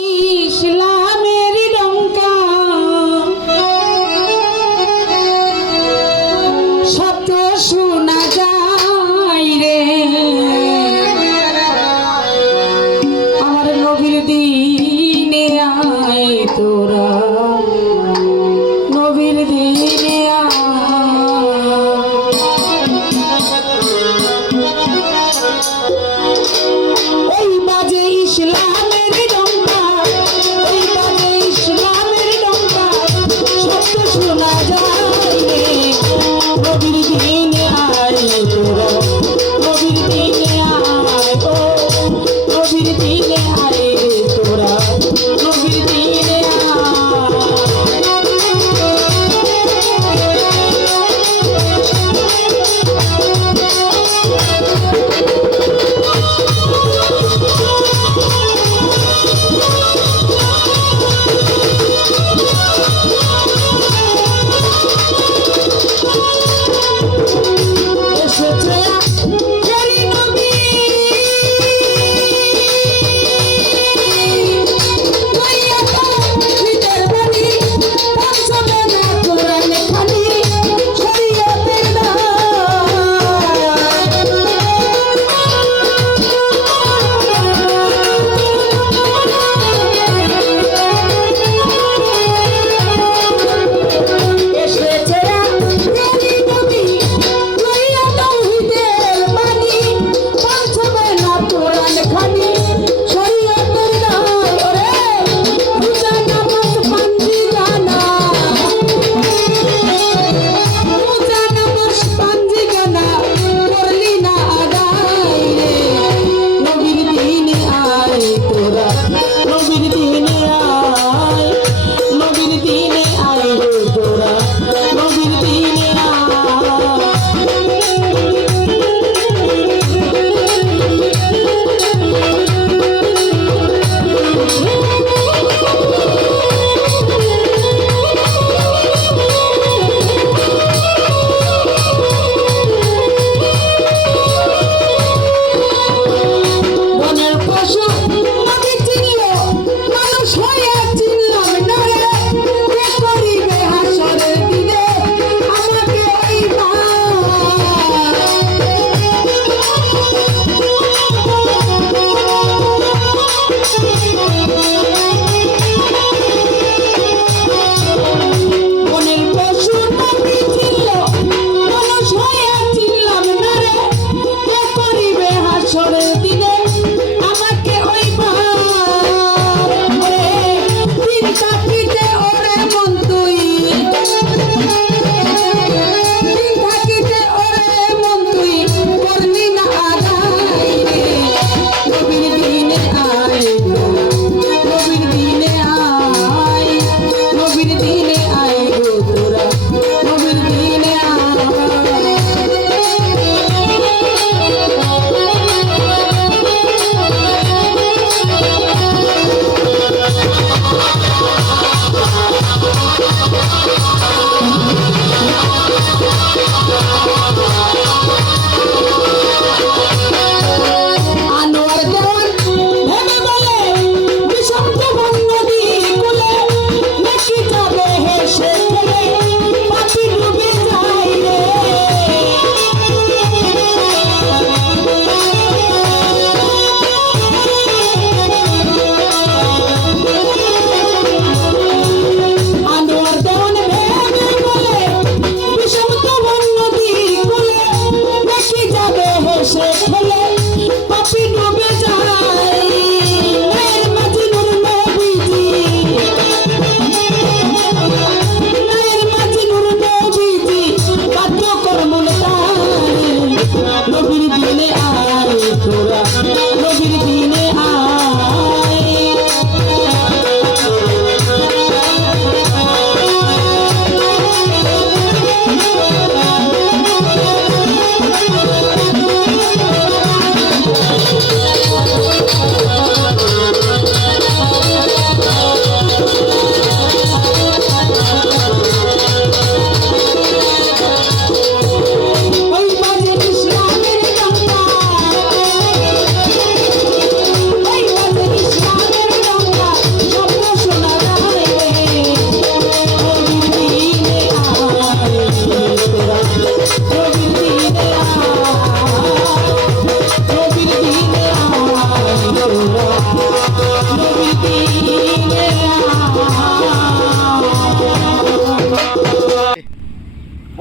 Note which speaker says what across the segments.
Speaker 1: ইসলামের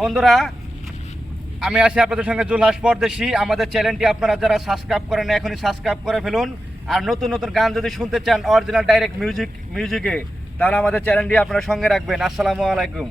Speaker 2: বন্ধুরা, আমি আছি আপনাদের সঙ্গে জুলহাস পরদেশি। আমাদের চ্যানেলটি আপনারা যারা সাবস্ক্রাইব করেন এখনই সাবস্ক্রাইব করে ফেলুন। আর নতুন নতুন গান যদি শুনতে চান অরিজিনাল ডাইরেক্ট মিউজিক মিউজিকে তাহলে আমাদের চ্যানেলটি আপনারা সঙ্গে রাখবেন। আসসালামু আলাইকুম।